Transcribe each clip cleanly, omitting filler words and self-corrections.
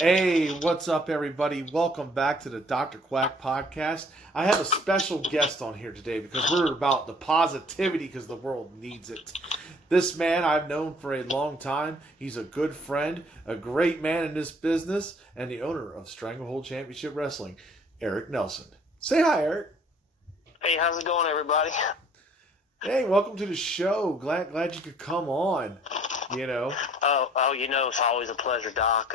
Hey, what's up, everybody? Welcome back to the Dr. Quack podcast. I have a special guest on here today because we're about the positivity because the world needs it. This man I've known for a long time. He's a good friend, a great man in this business, and the owner of Stranglehold Championship Wrestling, Eric Nelson. Say hi, Eric. Hey, how's it going, everybody? Hey, welcome to the show. Glad you could come on. You know. It's always a pleasure, Doc.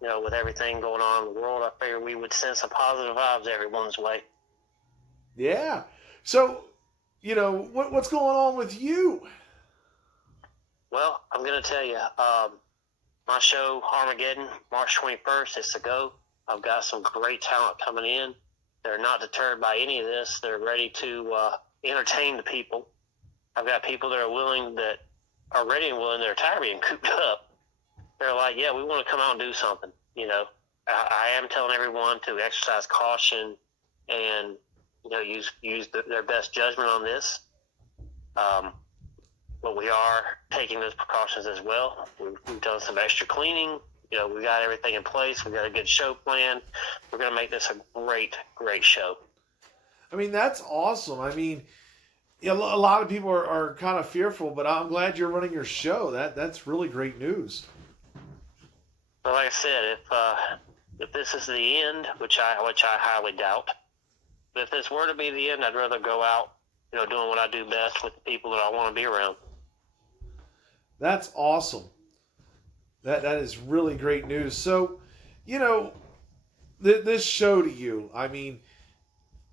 With everything going on in the world, I figured we would send some positive vibes everyone's way. Yeah. So, what's going on with you? Well, I'm going to tell you, my show, Armageddon, March 21st, is to go. I've got some great talent coming in. They're not deterred by any of this. They're ready to entertain the people. I've got people that are ready and willing. They're tired of being cooped up. They're like, yeah, we want to come out and do something. I am telling everyone to exercise caution and, use their best judgment on this. But we are taking those precautions as well. We've done some extra cleaning. We got everything in place. We got a good show plan. We're going to make this a great, great show. I mean, that's awesome. I mean, a lot of people are kind of fearful, but I'm glad you're running your show. That's really great news. But like I said, if this is the end, which I highly doubt, but if this were to be the end, I'd rather go out, doing what I do best with the people that I want to be around. That's awesome. That is really great news. So, this show to you, I mean,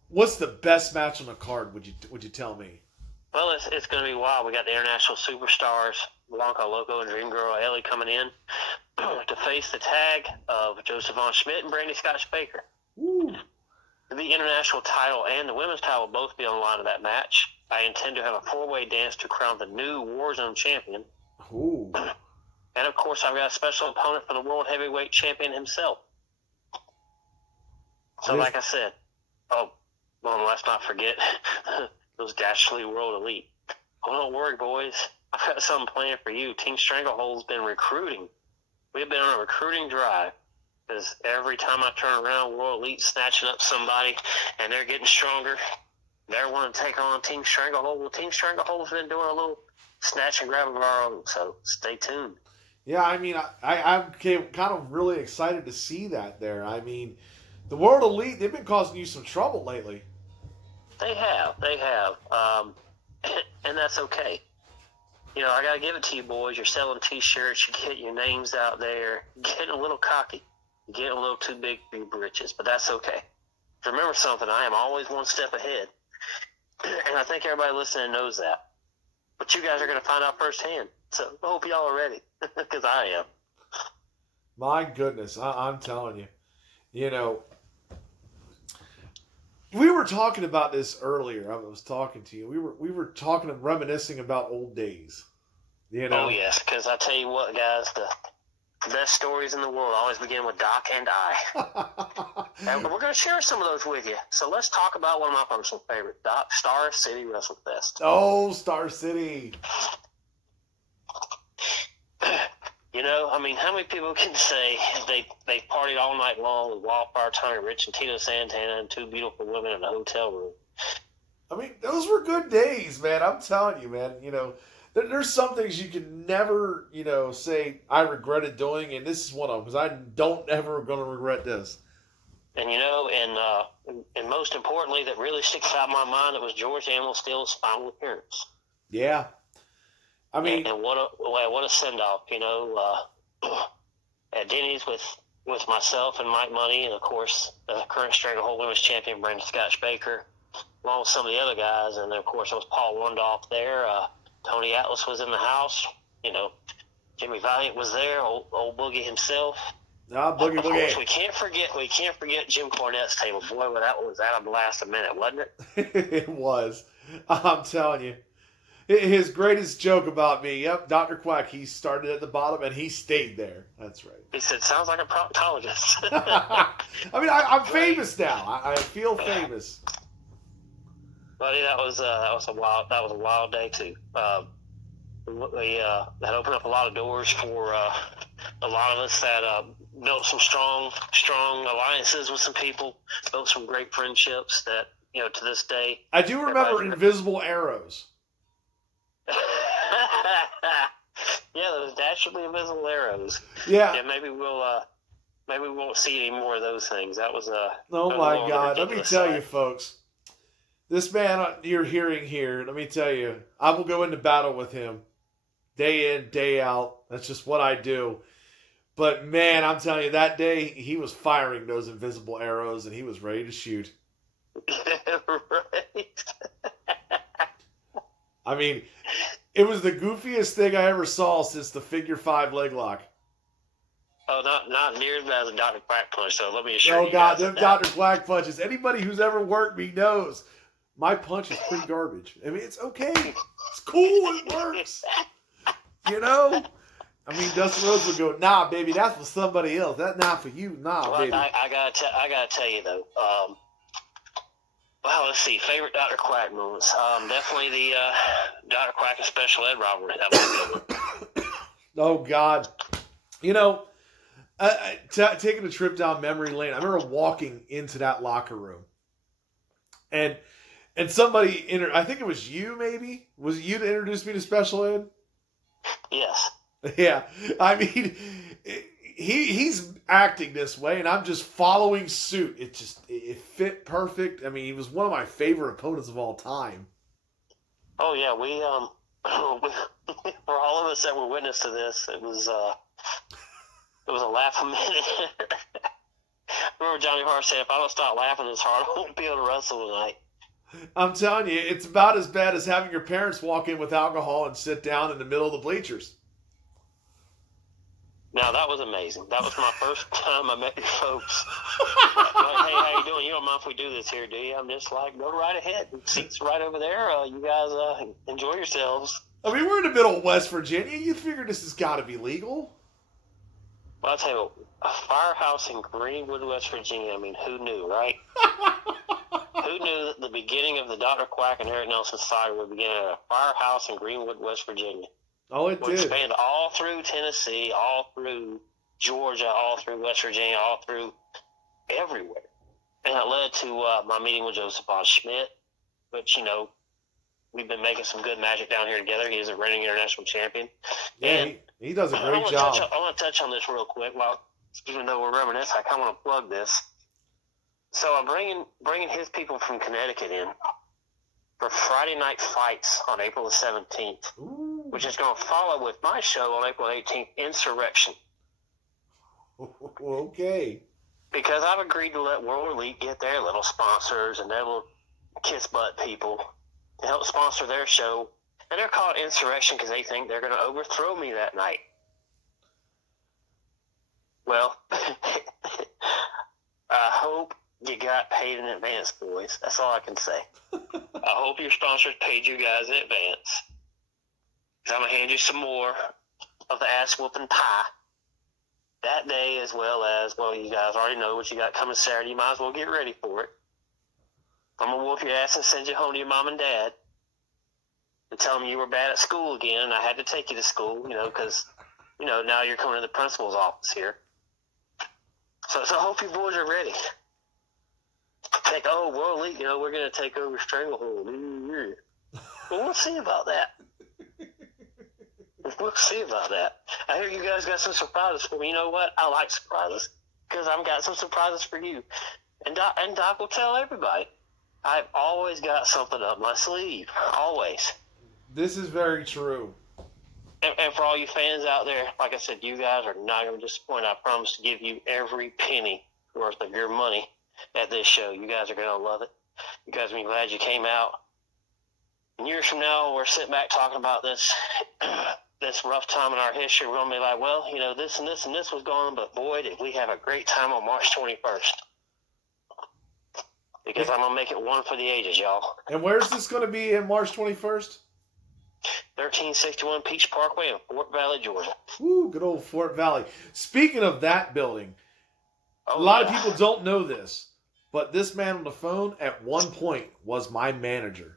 what's the best match on the card? Would you tell me? Well, it's going to be wild. We got the international superstars Blanca Loco and Dream Girl Ellie coming in to face the tag of Joseph Von Schmidt and Brandy Scotch Baker. Ooh. The international title and the women's title will both be on the line of that match. I intend to have a four-way dance to crown the new Warzone champion. Ooh. And of course, I've got a special opponent for the world heavyweight champion himself. So, like I said, let's not forget those Dashly World Elite. Oh, don't worry, boys. I've got something planned for you. Team Stranglehold's been recruiting. We've been on a recruiting drive because every time I turn around, World Elite's snatching up somebody, and they're getting stronger. They're wanting to take on Team Stranglehold. Well, Team Stranglehold's been doing a little snatch and grab of our own, so stay tuned. Yeah, I mean, I'm kind of really excited to see that there. I mean, the World Elite, they've been causing you some trouble lately. They have. And that's okay. I got to give it to you, boys. You're selling T-shirts. You're getting your names out there. You're getting a little cocky. You're getting a little too big for your britches, but that's okay. Remember something. I am always one step ahead. And I think everybody listening knows that. But you guys are going to find out firsthand. So I hope y'all are ready, because I am. My goodness, I'm telling you. We were talking about this earlier. I was talking to you. We were talking and reminiscing about old days. Oh, yes, because I tell you what, guys, the best stories in the world always begin with Doc and I. And we're going to share some of those with you. So let's talk about one of my personal favorites, Doc, Star City Wrestle Fest. Oh, Star City. How many people can say they partied all night long with Wildfire Tommy Rich and Tito Santana and two beautiful women in a hotel room? I mean, those were good days, man. I'm telling you, man. There's some things you can never, say I regretted doing, and this is one of them because I don't ever going to regret this. And and most importantly, that really sticks out in my mind, it was George Animal Steele's final appearance. Yeah. I mean, and what a send off, at Denny's with myself and Mike Money, and of course the current Stranglehold Women's Champion Brandon Scotch Baker, along with some of the other guys, and then of course it was Paul Rundolph there. Tony Atlas was in the house. Jimmy Valiant was there. Old Boogie himself. Boogie. Of course, we can't forget Jim Cornette's table. Boy, that was a blast a minute, wasn't it? It was. I'm telling you. His greatest joke about me, Dr. Quack, he started at the bottom and he stayed there. That's right. He said, sounds like a proctologist. I mean, I'm famous now. I feel famous. Buddy, that was a wild day too. That opened up a lot of doors for a lot of us that built some strong alliances with some people, built some great friendships that, to this day. I do remember invisible arrows. Yeah, those dashingly invisible arrows. Yeah. Yeah, maybe we won't see any more of those things. That was Oh my God! Let me tell you, folks. This man you're hearing here. Let me tell you, I will go into battle with him, day in, day out. That's just what I do. But man, I'm telling you, that day he was firing those invisible arrows, and he was ready to shoot. Right. I mean, it was the goofiest thing I ever saw since the figure 5 leg lock. Oh, not near as bad as a Dr. Quack punch, so let me assure you. Oh, God, them Dr. Quack punches. Anybody who's ever worked me knows my punch is pretty garbage. I mean, it's okay. It's cool. It works. You know? I mean, Dustin Rhodes would go, nah, baby, that's for somebody else. That's not for you. Nah, well, baby. I gotta tell you, though. Well, let's see. Favorite Dr. Quack moments. Definitely the Dr. Quack and Special Ed robbery. That was a good one. Oh, God. You know, taking a trip down memory lane, I remember walking into that locker room. And somebody, I think it was you maybe? Was it you that introduced me to Special Ed? Yes. Yeah. I mean, he's acting this way, and I'm just following suit. It fit perfect. I mean, he was one of my favorite opponents of all time. Oh, yeah. We, for all of us that were witness to this, it was a laugh a minute. I remember Johnny Hart said, if I don't stop laughing this hard, I won't be able to wrestle tonight. I'm telling you, it's about as bad as having your parents walk in with alcohol and sit down in the middle of the bleachers. Now, that was amazing. That was my first time I met you folks. Like, hey, how you doing? You don't mind if we do this here, do you? I'm just like, go right ahead. Seat's right over there. You guys enjoy yourselves. I mean, we're in the middle of West Virginia. You figure this has got to be legal. Well, I'll tell you what, a firehouse in Greenwood, West Virginia. I mean, who knew, right? Who knew that the beginning of the Dr. Quack and Eric Nelson saga would begin at a firehouse in Greenwood, West Virginia? Oh, it would did. Expand all through Tennessee, all through Georgia, all through West Virginia, all through everywhere. And it led to my meeting with Joseph Von Schmidt, which, we've been making some good magic down here together. He's a reigning international champion. Yeah, and he does a great job. I want to touch on this real quick. Well, even though we're reminiscing, I kind of want to plug this. So I'm bringing his people from Connecticut in for Friday night fights on April the 17th, Ooh. which is going to follow with my show on April 18th, Insurrection. Okay. Because I've agreed to let World Elite get their little sponsors and their little kiss butt people to help sponsor their show. And they're called Insurrection because they think they're going to overthrow me that night. Well, I hope you got paid in advance, boys. That's all I can say. I hope your sponsors paid you guys in advance. Because I'm going to hand you some more of the ass-whooping pie that day, as well as, well, you guys already know what you got coming Saturday. You might as well get ready for it. I'm going to whoop your ass and send you home to your mom and dad and tell them you were bad at school again, and I had to take you to school, because, now you're coming to the principal's office here. So I hope you boys are ready. Think, World Elite, we're going to take over Stranglehold. Well, we'll see about that. We'll see about that. I hear you guys got some surprises for me. You know what? I like surprises because I've got some surprises for you. And Doc will tell everybody. I've always got something up my sleeve. Always. This is very true. And for all you fans out there, like I said, you guys are not going to disappoint. I promise to give you every penny worth of your money at this show. You guys are going to love it. You guys will be glad you came out. And years from now, we're sitting back talking about this this rough time in our history. We're going to be like, well, this and this and this was going on, but boy, did we have a great time on March 21st. Because I'm going to make it one for the ages, y'all. And where's this going to be in March 21st? 1361 Peach Parkway in Fort Valley, Georgia. Woo, good old Fort Valley. Speaking of that building, a lot of people don't know this, but this man on the phone at one point was my manager.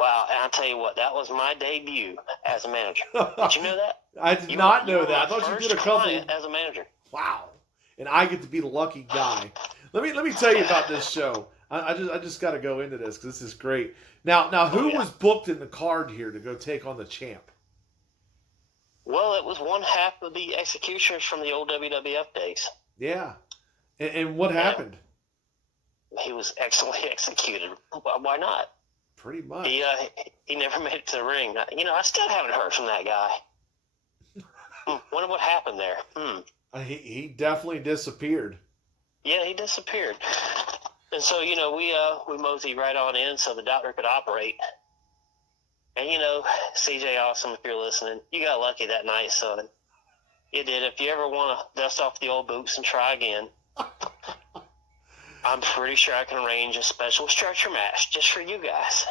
Wow, and I'll tell you what, that was my debut as a manager. Did you know that? I did not know that. I thought you did a couple. As a manager. Wow. And I get to be the lucky guy. Let me tell you about this show. I just got to go into this because this is great. Now, who was booked in the card here to go take on the champ? Well, it was one half of the executioners from the old WWF days. Yeah. And what happened? He was excellently executed. Why not? Pretty much. He never made it to the ring. I still haven't heard from that guy. Wonder what happened there. He definitely disappeared. Yeah, he disappeared. And so, we moseyed right on in so the doctor could operate. And, CJ Awesome, if you're listening, you got lucky that night, son. You did. If you ever want to dust off the old boots and try again, I'm pretty sure I can arrange a special stretcher match just for you guys.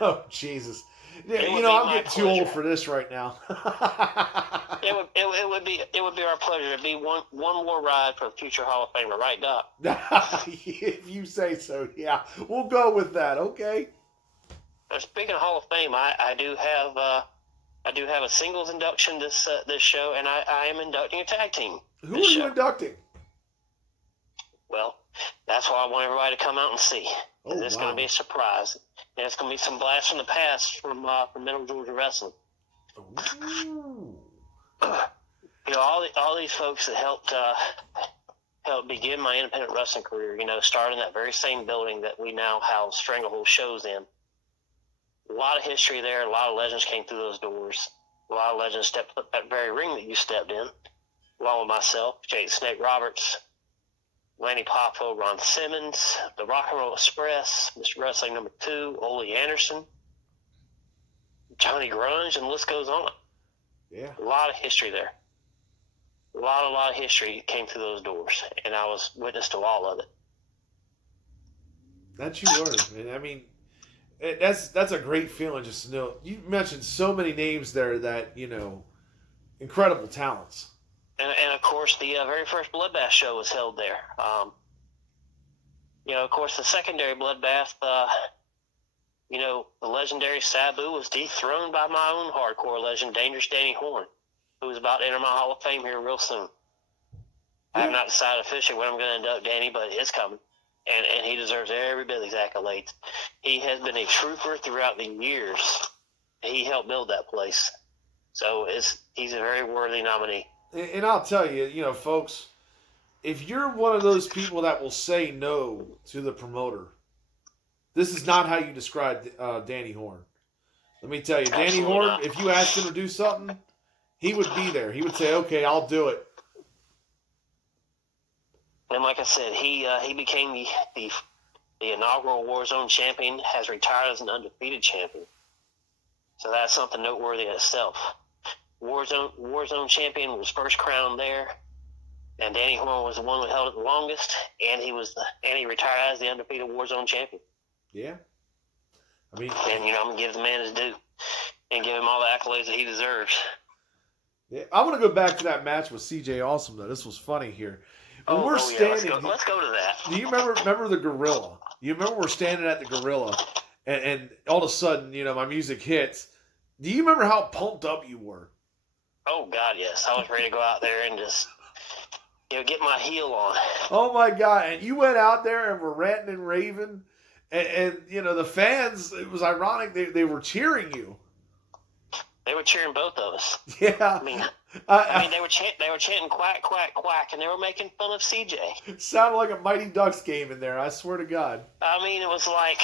Oh, Jesus. Yeah, I'm getting too old for this right now. It would be our pleasure. It'd be one more ride for a future Hall of Famer, right, Doc? If you say so, yeah. We'll go with that, okay? Speaking of Hall of Fame, I do have a singles induction this show, and I am inducting a tag team. Who are you inducting? Well, that's why I want everybody to come out and see. It's going to be a surprise. And it's going to be some blasts from the past from Middle Georgia Wrestling. All these folks that helped begin my independent wrestling career, started in that very same building that we now house Stranglehold shows in. A lot of history there. A lot of legends came through those doors. A lot of legends stepped up that very ring that you stepped in, along with myself, Jake Snake Roberts, Lanny Poffo, Ron Simmons, the Rock and Roll Express, Mr. Wrestling number 2, Ole Anderson, Johnny Grunge, and the list goes on. Yeah. A lot of history there. A lot of history came through those doors, and I was witness to all of it. That you were. I mean, that's a great feeling just to know. You mentioned so many names there that, incredible talents. And of course, the very first Bloodbath show was held there. Of course, the secondary Bloodbath, the legendary Sabu was dethroned by my own hardcore legend, Dangerous Danny Horn, who's about to enter my Hall of Fame here real soon. I have not decided officially when I'm going to induct Danny, but it's coming. And he deserves every bit of these accolades. He has been a trooper throughout the years. He helped build that place. So he's a very worthy nominee. And I'll tell you, folks, if you're one of those people that will say no to the promoter, this is not how you describe Danny Horn. Let me tell you, Danny Horn, if you asked him to do something, he would be there. He would say, okay, I'll do it. And like I said, he became the inaugural Warzone champion, has retired as an undefeated champion. So that's something noteworthy in itself. Warzone champion was first crowned there, and Danny Horn was the one who held it the longest, and he retired as the undefeated Warzone champion. Yeah. And I'm gonna give the man his due and give him all the accolades that he deserves. Yeah, I want to go back to that match with CJ Awesome though. This was funny here. When we're standing, let's go to that. Do you remember the Gorilla? You remember we're standing at the Gorilla, and all of a sudden, my music hits. Do you remember how pumped up you were? Oh God, yes. I was ready to go out there and just get my heel on. Oh my God! And you went out there and were ranting and raving, and the fans. It was ironic. They were cheering you. They were cheering both of us. Yeah. I mean, they were chanting quack, quack, quack, and they were making fun of CJ. It sounded like a Mighty Ducks game in there. I swear to God. I mean, it was like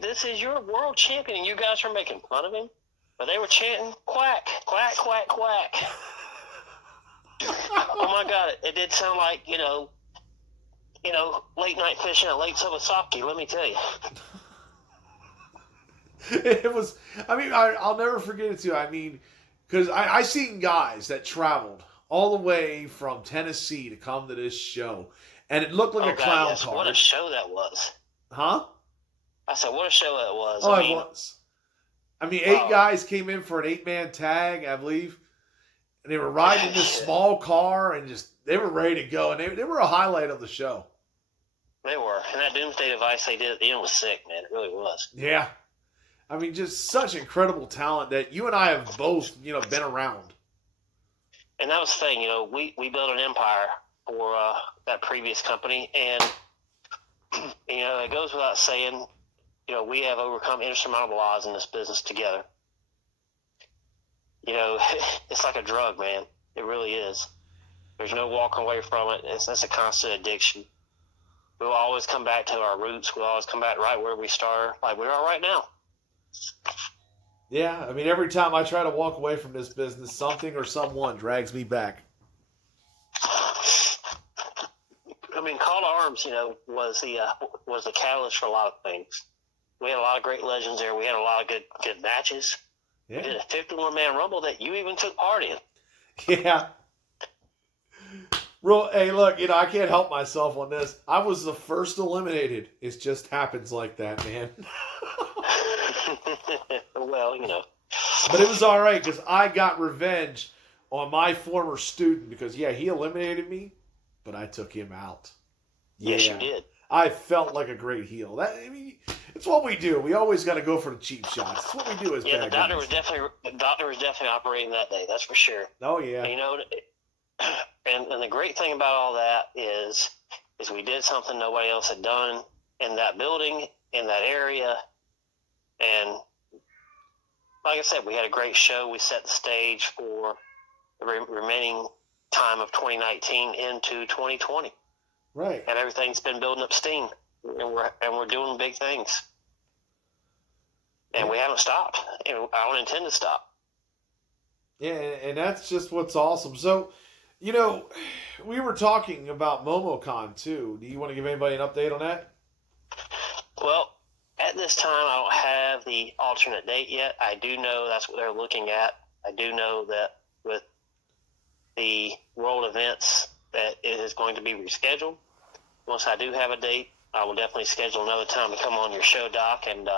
this is your world champion, and you guys are making fun of him. But they were chanting quack, quack, quack, quack. Oh my God! It did sound like late night fishing at Lake Sobosaki. Let me tell you. It was. I mean, I'll never forget it too. I mean, because I seen guys that traveled all the way from Tennessee to come to this show, and it looked like a clown car. What a show that was! Huh? I said, what a show that was. Oh, it was. I mean, 8 guys came in for an 8-man tag, I believe, and they were riding in this small car, and they were ready to go, and they were a highlight of the show. They were, and that Doomsday device they did at the end was sick, man. It really was. Yeah. I mean, just such incredible talent that you and I have both, been around. And that was the thing, we built an empire for that previous company, and it goes without saying, we have overcome insurmountable odds in this business together. It's like a drug, man. It really is. There's no walking away from it. It's a constant addiction. We'll always come back to our roots. We'll always come back right where we started, like we are right now. Yeah, I mean, every time I try to walk away from this business, something or someone drags me back. I mean, Call to Arms, was the catalyst for a lot of things. We had a lot of great legends there. We had a lot of good matches. Yeah. We did a 51-man Rumble that you even took part in. Yeah. Hey, look, I can't help myself on this. I was the first eliminated. It just happens like that, man. Well, But it was all right because I got revenge on my former student because, he eliminated me, but I took him out. Yes, you did. I felt like a great heel. It's what we do. We always got to go for the cheap shots. It's what we do as bad guys. The doctor was definitely operating that day. That's for sure. Oh yeah. And the great thing about all that is we did something nobody else had done in that building, in that area, and like I said, we had a great show. We set the stage for the remaining time of 2019 into 2020. Right. And everything's been building up steam, and we're doing big things. And we haven't stopped. And I don't intend to stop. Yeah, and that's just what's awesome. So, we were talking about MomoCon too. Do you want to give anybody an update on that? Well, at this time, I don't have the alternate date yet. I do know that's what they're looking at. I do know that with the world events that it is going to be rescheduled. Once I do have a date, I will definitely schedule another time to come on your show, Doc, and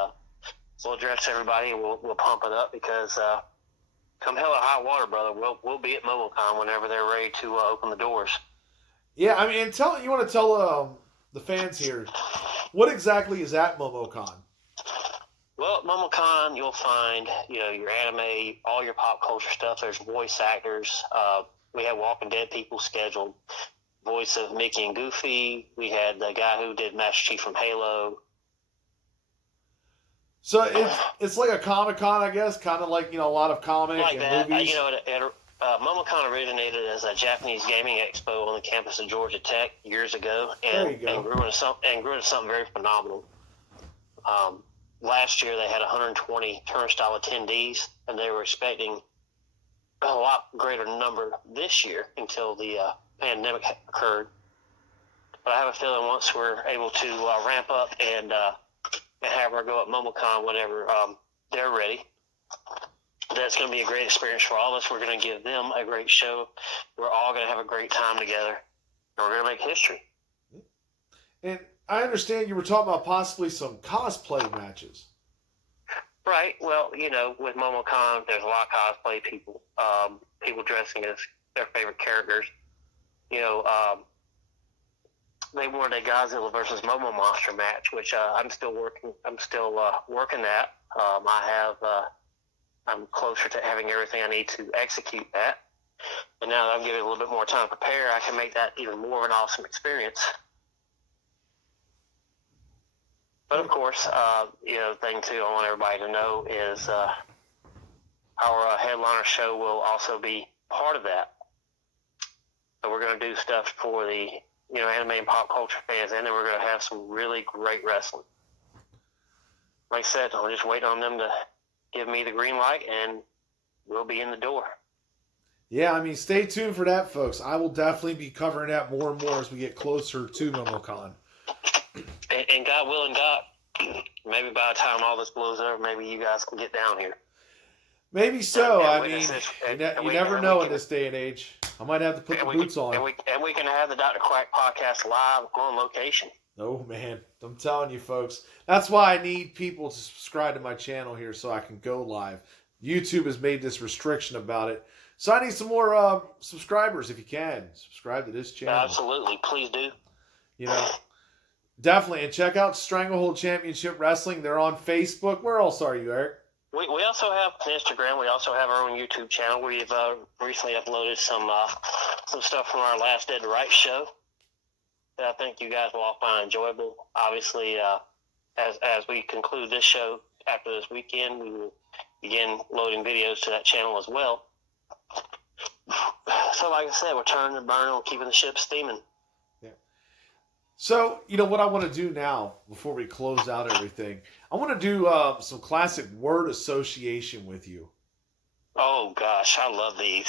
we'll address everybody and we'll pump it up because come hell or high water, brother, we'll be at MomoCon whenever they're ready to open the doors. Yeah, I mean, you want to tell the fans here, what exactly is at MomoCon? Well, at MomoCon, you'll find, your anime, all your pop culture stuff. There's voice actors. We have Walking Dead people scheduled. Voice of Mickey and Goofy. We had the guy who did Master Chief from Halo. So it's like a Comic-Con, I guess, kind of like, a lot of comic like and that. movies. MomoCon originated as a Japanese gaming expo on the campus of Georgia Tech years ago, and grew into something very phenomenal. Last year they had 120 turnstile attendees, and they were expecting a lot greater number this year until the pandemic occurred. But I have a feeling once we're able to ramp up and have her go at MomoCon whenever they're ready, that's going to be a great experience for all of us. We're going to give them a great show. We're all going to have a great time together, and we're going to make history. And I understand you were talking about possibly some cosplay matches. Right. Well, with MomoCon, there's a lot of cosplay people, people dressing as their favorite characters. They wanted a Godzilla versus Momo monster match, which I'm still working. I'm still working that. I'm closer to having everything I need to execute that. And now that I'm giving a little bit more time to prepare, I can make that even more of an awesome experience. But of course, the thing too I want everybody to know is our headliner show will also be part of that. So we're going to do stuff for the anime and pop culture fans, and then we're going to have some really great wrestling. Like I said, I'm just waiting on them to give me the green light, and we'll be in the door. Yeah, I mean, stay tuned for that, folks. I will definitely be covering that more and more as we get closer to MomoCon. And God willing, maybe by the time all this blows over, maybe you guys can get down here. Maybe so. You never know in this day and age. I might have to put the boots on. And we can have the Dr. Quack podcast live on location. Oh, man. I'm telling you, folks. That's why I need people to subscribe to my channel here so I can go live. YouTube has made this restriction about it. So I need some more subscribers if you can. Subscribe to this channel. Absolutely. Please do. Definitely. And check out Stranglehold Championship Wrestling. They're on Facebook. Where else are you, Eric? We also have an Instagram. We also have our own YouTube channel. We've recently uploaded some stuff from our last Dead to Rights show that I think you guys will all find enjoyable. Obviously, as we conclude this show after this weekend, we will begin loading videos to that channel as well. So, like I said, we're turning and burning on keeping the ship steaming. Yeah. So, what I want to do now, before we close out everything, I want to do some classic word association with you. Oh, gosh, I love these.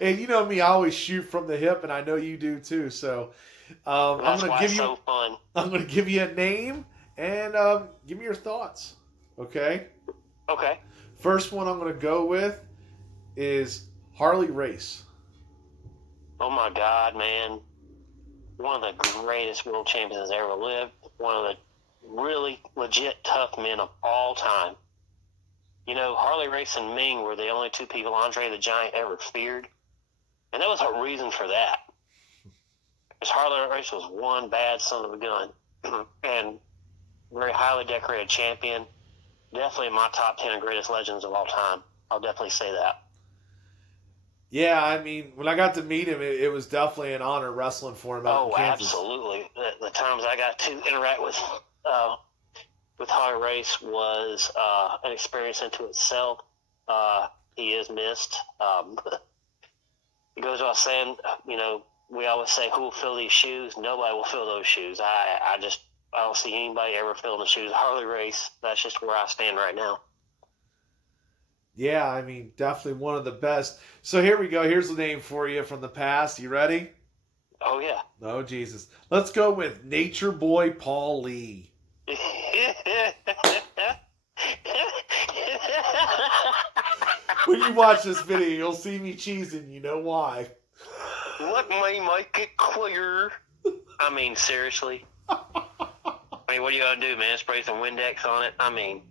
And you know me, I always shoot from the hip, and I know you do too. So, That's why it's so fun. I'm going to give you a name, and give me your thoughts. Okay? Okay. First one I'm going to go with is Harley Race. Oh, my God, man. One of the greatest world champions that's ever lived. One of the really legit tough men of all time. Harley Race and Ming were the only two people Andre the Giant ever feared. And there was a reason for that. Because Harley Race was one bad son of a gun. And very highly decorated champion. Definitely my top 10 greatest legends of all time. I'll definitely say that. Yeah, I mean, when I got to meet him, it was definitely an honor wrestling for him out in Kansas. Absolutely. The times I got to interact with Harley Race was an experience into itself. He is missed. It goes without saying, we always say, who will fill these shoes? Nobody will fill those shoes. I don't see anybody ever filling the shoes of Harley Race. That's just where I stand right now. Yeah, I mean, definitely one of the best. So here we go. Here's the name for you from the past. You ready? Oh, yeah. Oh, Jesus. Let's go with Nature Boy Paul Lee. When you watch this video, you'll see me cheesing. You know why. Let me make it clear. I mean, seriously. What are you going to do, man? Spray some Windex on it? I mean,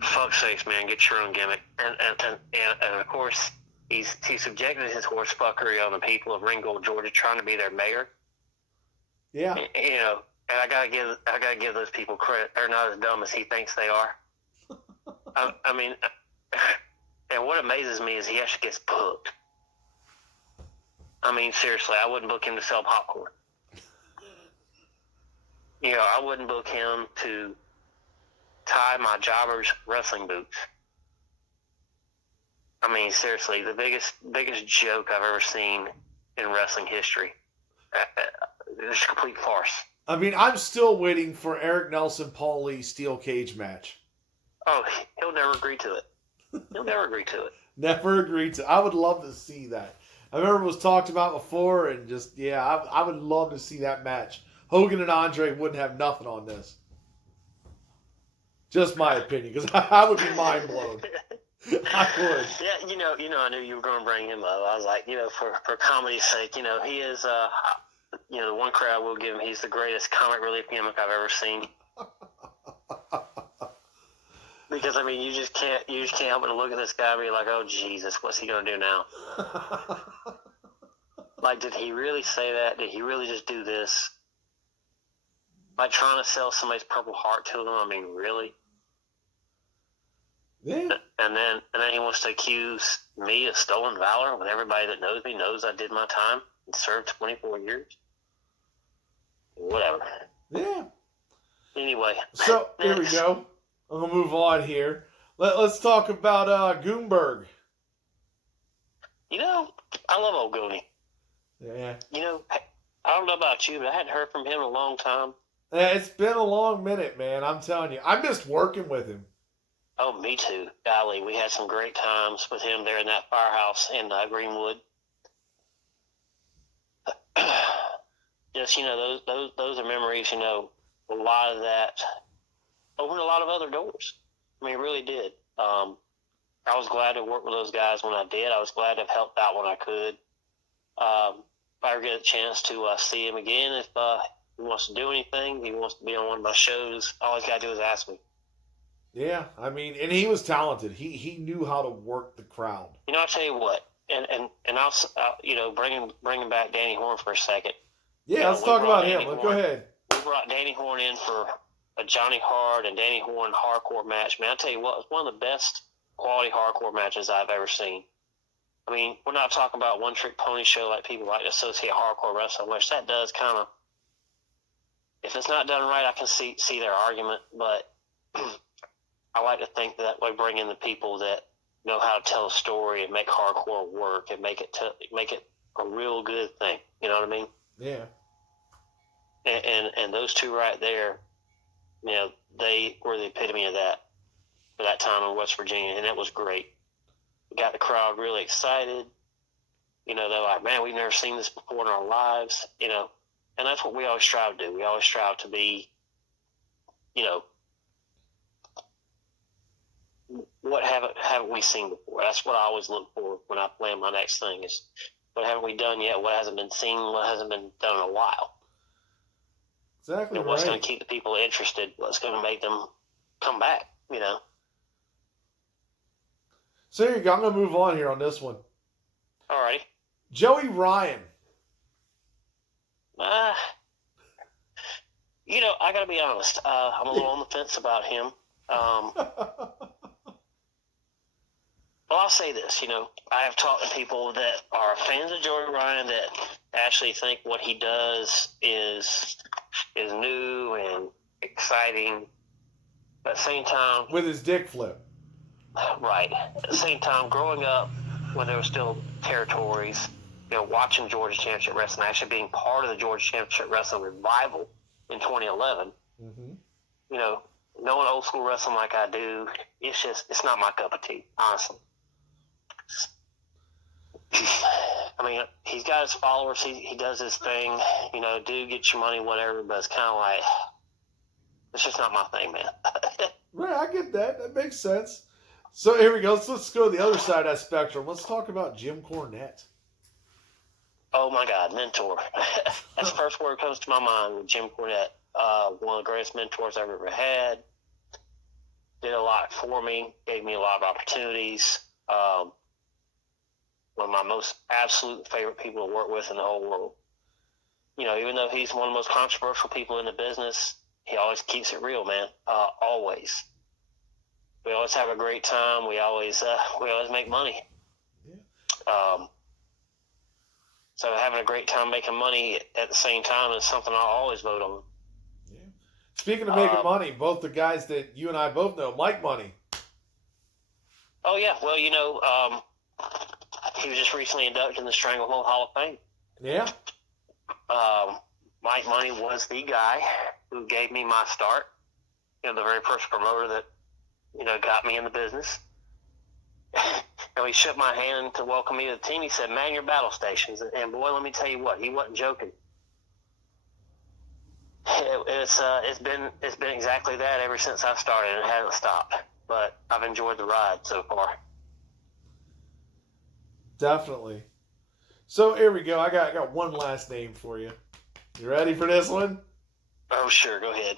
fuck's sakes, man. Get your own gimmick. And of course, he subjected his horse fuckery on the people of Ringgold, Georgia, trying to be their mayor. Yeah. And I gotta give those people credit. They're not as dumb as he thinks they are. I mean, and what amazes me is he actually gets booked. I mean, seriously, I wouldn't book him to sell popcorn. I wouldn't book him to tie my jobber's wrestling boots. I mean, seriously, the biggest joke I've ever seen in wrestling history. It's a complete farce. I mean, I'm still waiting for Eric Nelson, Paul Lee steel cage match. Oh, he'll never agree to it. Never agreed to. I would love to see that. I remember it was talked about before, and just, I would love to see that match. Hogan and Andre wouldn't have nothing on this. Just my opinion, because I would be mind blown. I would. Yeah, I knew you were going to bring him up. I was like, for comedy's sake, he is, the one credit I will give him, he's the greatest comic relief gimmick I've ever seen. Because, I mean, you just can't help but look at this guy and be like, oh, Jesus, what's he going to do now? Like, did he really say that? Did he really just do this? Like, trying to sell somebody's Purple Heart to them? I mean, really? Yeah. And then he wants to accuse me of stolen valor when everybody that knows me knows I did my time and served 24 years? Whatever. Yeah. Anyway. So, here we go. I'm going to move on here. Let's talk about Goomberg. I love old Goonie. Yeah. I don't know about you, but I hadn't heard from him in a long time. It's been a long minute, man. I'm telling you. I missed working with him. Oh, me too. Golly, we had some great times with him there in that firehouse in Greenwood. Just, those are memories, a lot of that opened a lot of other doors. I mean, it really did. I was glad to work with those guys when I did. I was glad to have helped out when I could. If I ever get a chance to see him again, if he wants to do anything, he wants to be on one of my shows, all he's got to do is ask me. Yeah, I mean, and he was talented. He knew how to work the crowd. I'll tell you what, and I'll bringing back Danny Horn for a second. Yeah, let's talk about him. Go ahead. We brought Danny Horn in for a Johnny Hart and Danny Horn hardcore match, man, I tell you what, it was one of the best quality hardcore matches I've ever seen. I mean, we're not talking about one-trick pony show like people like to associate hardcore wrestling, which that does kind of, if it's not done right, I can see their argument, but I like to think that we bring in the people that know how to tell a story and make hardcore work and make it a real good thing. You know what I mean? Yeah. And those two right there, you know, they were the epitome of that for that time in West Virginia, and it was great. We got the crowd really excited. You know, they're like, man, we've never seen this before in our lives, you know, and that's what we always strive to do. We always strive to be, you know, what haven't we seen before? That's what I always look for when I plan my next thing is what haven't we done yet? What hasn't been seen? What hasn't been done in a while? Exactly, you know, what's right. going to keep the people interested? What's going to make them come back? You know. So here you go. I'm going to move on here on this one. All right. Joey Ryan. You know, I got to be honest. I'm a little on the fence about him. Well, I'll say this, you know, I have talked to people that are fans of Joey Ryan that actually think what he does is new and exciting. But at the same time, With his dick flip. right. At the same time, growing up when there were still territories, you know, watching Georgia Championship Wrestling, actually being part of the Georgia Championship Wrestling revival in 2011, you know, knowing old school wrestling like I do, it's not my cup of tea, honestly. I mean, he's got his followers. He does his thing. You know, do get your money, whatever. But it's kind of like, it's just not my thing, man. Right, I get that. That makes sense. So here we go. Let's go to the other side of that spectrum. Let's talk about Jim Cornette. Oh my God, mentor. That's the first word that comes to my mind with Jim Cornette. One of the greatest mentors I've ever had. Did a lot for me. Gave me a lot of opportunities. One of my most absolute favorite people to work with in the whole world. You know, even though he's one of the most controversial people in the business, he always keeps it real, man. Always. We always have a great time. We always make money. Yeah. So having a great time making money at the same time is something I'll always vote on. Yeah. Speaking of making money, both the guys that you and I both know, Mike Money. Oh yeah, well, you know, he was just recently inducted in the Stranglehold Hall of Fame. Yeah. Mike Money was the guy who gave me my start. You know, the very first promoter that, you know, got me in the business. And he shook my hand to welcome me to the team. He said, "Man, your battle stations." And boy, let me tell you what, he wasn't joking. It's been exactly that ever since I started, and it hasn't stopped. But I've enjoyed the ride so far. Definitely. So here we go. I got one last name for you. You ready for this one? Oh, sure. Go ahead.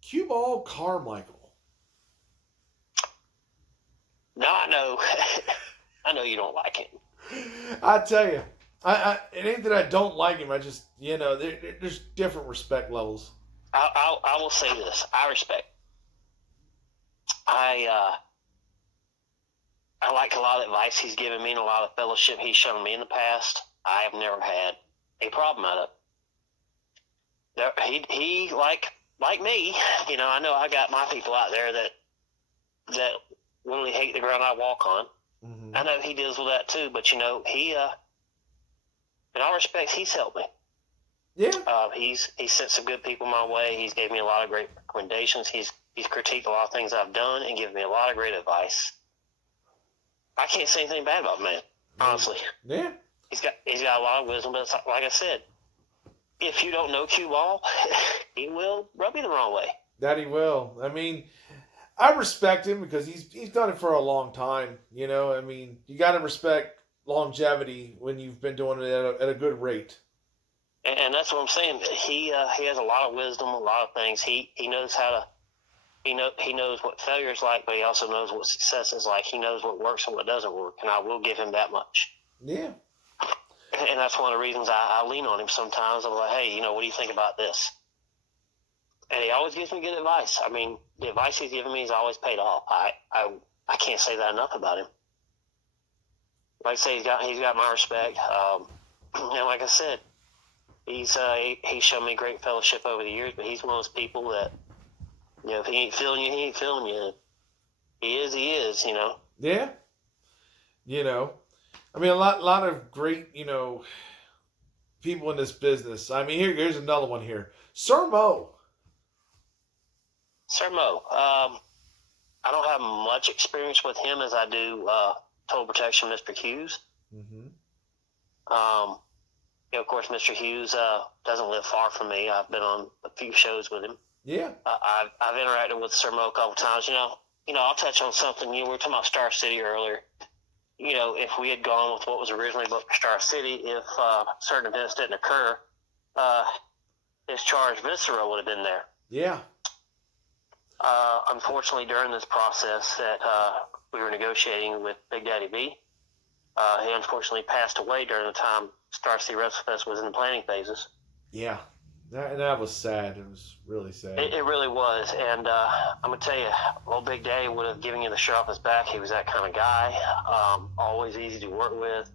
Cue Ball Carmichael. No, I know. I know you don't like him. I tell you, it ain't that I don't like him. I just, you know, there's different respect levels. I will say this. I respect. I like a lot of advice he's given me and a lot of fellowship he's shown me in the past. I have never had a problem out of it. He like me, you know, I know I got my people out there that literally hate the ground I walk on. Mm-hmm. I know he deals with that too, but you know, he in all respects, he's helped me. Yeah. He's sent some good people my way. He's gave me a lot of great recommendations. He's critiqued a lot of things I've done and given me a lot of great advice. I can't say anything bad about the man, honestly. Yeah. He's got a lot of wisdom, but like I said, if you don't know Cue Ball, he will rub you the wrong way. That he will. I mean, I respect him because he's done it for a long time. You know, I mean, you got to respect longevity when you've been doing it at a good rate. And that's what I'm saying. He has a lot of wisdom, a lot of things. He knows how to. He knows what failure is like, but he also knows what success is like. He knows what works and what doesn't work, and I will give him that much. Yeah. And that's one of the reasons I lean on him sometimes. I'm like, hey, you know, what do you think about this? And he always gives me good advice. I mean, the advice he's given me has always paid off. I can't say that enough about him. Like I say, he's got my respect. And like I said, he's shown me great fellowship over the years. But he's one of those people that, you know, if he ain't feeling you, he ain't feeling you. He is. You know. Yeah. You know, I mean, a lot of great, you know, people in this business. I mean, here's another one here. Sir Mo. Sir Mo. I don't have much experience with him as I do Total Protection, Mr. Hughes. Mm-hmm. You know, of course, Mr. Hughes doesn't live far from me. I've been on a few shows with him. Yeah. I've interacted with Sir Mo a couple times. You know, I'll touch on something. You know, we were talking about Star City earlier. You know, if we had gone with what was originally booked for Star City, if certain events didn't occur, his charge Viscera would have been there. Yeah. Unfortunately, during this process that we were negotiating with Big Daddy V, he unfortunately passed away during the time Star City WrestleFest was in the planning phases. Yeah. That was sad. It was really sad. It really was. And I'm going to tell you, old Big Daddy would have given you the shirt off his back. He was that kind of guy. Always easy to work with.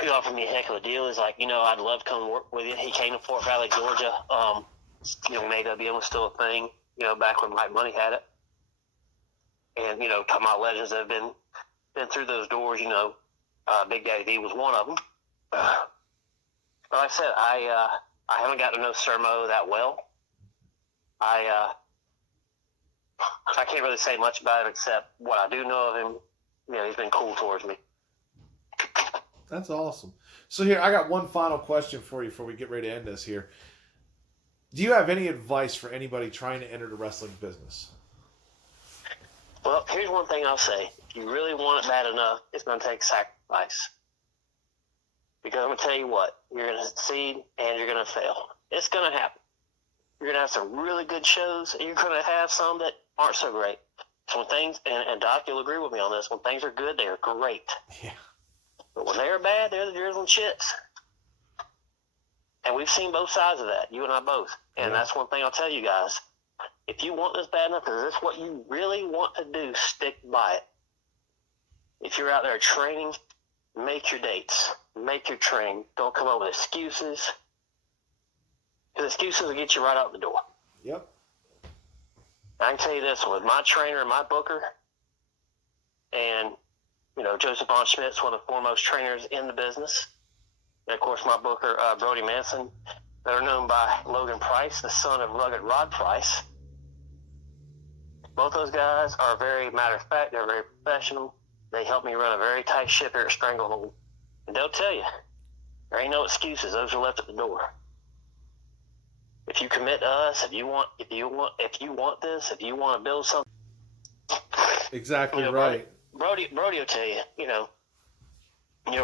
He offered me a heck of a deal. He's like, you know, I'd love to come work with you. He came to Fort Valley, Georgia. You know, when AWM was still a thing, you know, back when Mike Money had it. And, you know, talking about legends that have been through those doors, you know, Big Daddy V was one of them. But like I said, I haven't got to know Sir Mo that well. I can't really say much about him except what I do know of him. You know, he's been cool towards me. That's awesome. So here, I got one final question for you before we get ready to end this here. Do you have any advice for anybody trying to enter the wrestling business? Well, here's one thing I'll say. If you really want it bad enough, it's going to take sacrifice. Because I'm going to tell you what, you're going to succeed and you're going to fail. It's going to happen. You're going to have some really good shows, and you're going to have some that aren't so great. So when things, and Doc, you'll agree with me on this, when things are good, they are great. Yeah. But when they're bad, they're the drizzling shits. And we've seen both sides of that, you and I both. And that's one thing I'll tell you guys. If you want this bad enough, is this what you really want to do, stick by it. If you're out there training, make your dates. Make your training. Don't come up with excuses. Because excuses will get you right out the door. Yep. I can tell you this, with my trainer and my booker, and, you know, Joseph Von Schmidt's one of the foremost trainers in the business. And, of course, my booker, Brody Manson, that are known by Logan Price, the son of Rugged Rod Price. Both those guys are very matter of fact. They're very professional. They help me run a very tight ship here at Stranglehold. And they'll tell you, there ain't no excuses. Those are left at the door. If you commit to us, if you want this, if you want to build something. Exactly, you know, right. Brody will tell you, you know,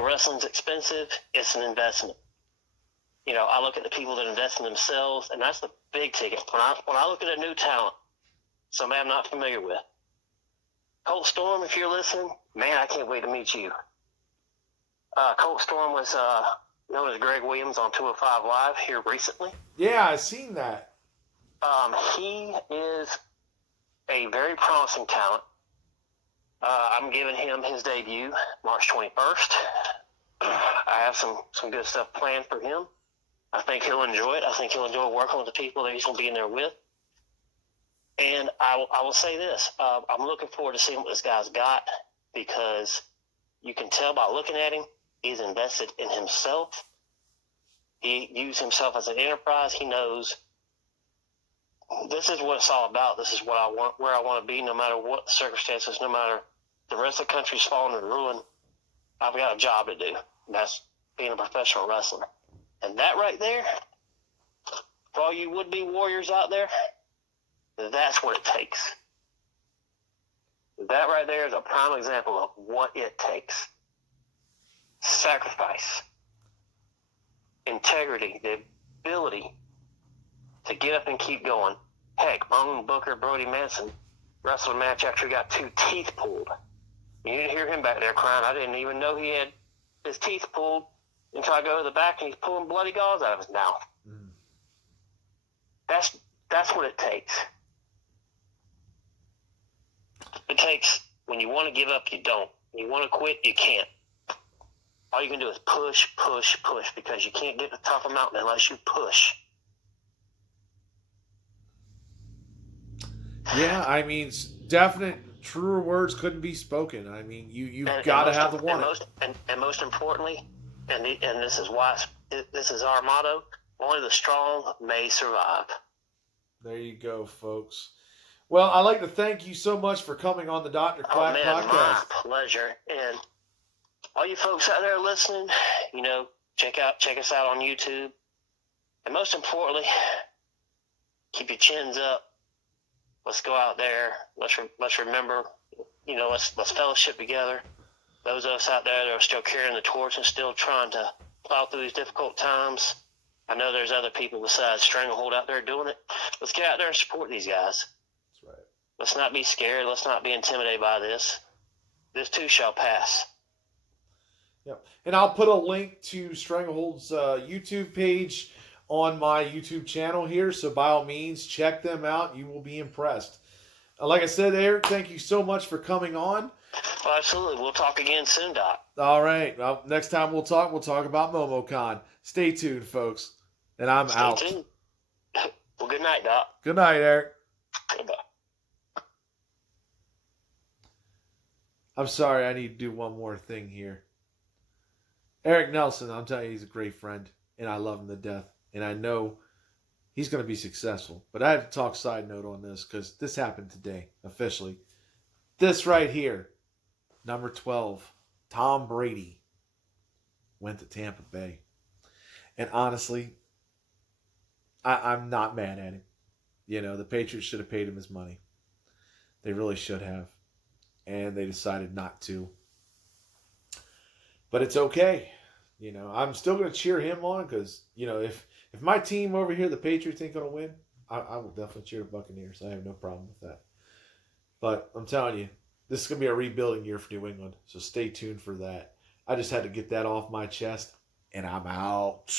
wrestling's expensive. It's an investment. You know, I look at the people that invest in themselves, and that's the big ticket. When I look at a new talent, somebody I'm not familiar with, Colt Storm, if you're listening, man, I can't wait to meet you. Colt Storm was known as Greg Williams on 205 Live here recently. Yeah, I've seen that. He is a very promising talent. I'm giving him his debut March 21st. I have some good stuff planned for him. I think he'll enjoy it. I think he'll enjoy working with the people that he's going to be in there with. And I will say this. I'm looking forward to seeing what this guy's got, because you can tell by looking at him, he's invested in himself. He views himself as an enterprise. He knows this is what it's all about. This is what I want, where I want to be, no matter what the circumstances, no matter the rest of the country's falling to ruin. I've got a job to do. And that's being a professional wrestler. And that right there, for all you would-be warriors out there, that's what it takes. That right there is a prime example of what it takes. Sacrifice. Integrity. The ability to get up and keep going. Heck, my own booker, Brody Manson, wrestled a match after he got 2 teeth pulled. You didn't hear him back there crying. I didn't even know he had his teeth pulled until I go to the back and he's pulling bloody gauze out of his mouth. That's what it takes. It takes, when you want to give up, you don't. When you want to quit, you can't. All you can do is push, push, push, because you can't get to the top of the mountain unless you push. Yeah, I mean, definite, truer words couldn't be spoken. I mean, you've got to have the one. And most importantly, and this is why this is our motto: only the strong may survive. There you go, folks. Well, I'd like to thank you so much for coming on the Dr. Quack podcast. My pleasure. And all you folks out there listening, check us out on YouTube. And most importantly, keep your chins up. Let's go out there. Let's remember, let's fellowship together. Those of us out there that are still carrying the torch and still trying to plow through these difficult times. I know there's other people besides Stranglehold out there doing it. Let's get out there and support these guys. That's right. Let's not be scared. Let's not be intimidated by this. This too shall pass. Yep. And I'll put a link to Stranglehold's YouTube page on my YouTube channel here. So by all means, check them out. You will be impressed. Like I said, Eric, thank you so much for coming on. Well, absolutely. We'll talk again soon, Doc. All right. Well, next time we'll talk about MomoCon. Stay tuned, folks. And I'm out. Stay tuned. Well, good night, Doc. Good night, Eric. Goodbye. I'm sorry, I need to do one more thing here. Eric Nelson, I'm telling you, he's a great friend, and I love him to death. And I know he's going to be successful. But I have to talk side note on this because this happened today, officially. This right here, number 12, Tom Brady, went to Tampa Bay. And honestly, I'm not mad at him. The Patriots should have paid him his money. They really should have. And they decided not to. But it's okay. I'm still going to cheer him on because, if my team over here, the Patriots, ain't going to win, I will definitely cheer the Buccaneers. I have no problem with that. But I'm telling you, this is going to be a rebuilding year for New England. So stay tuned for that. I just had to get that off my chest, and I'm out.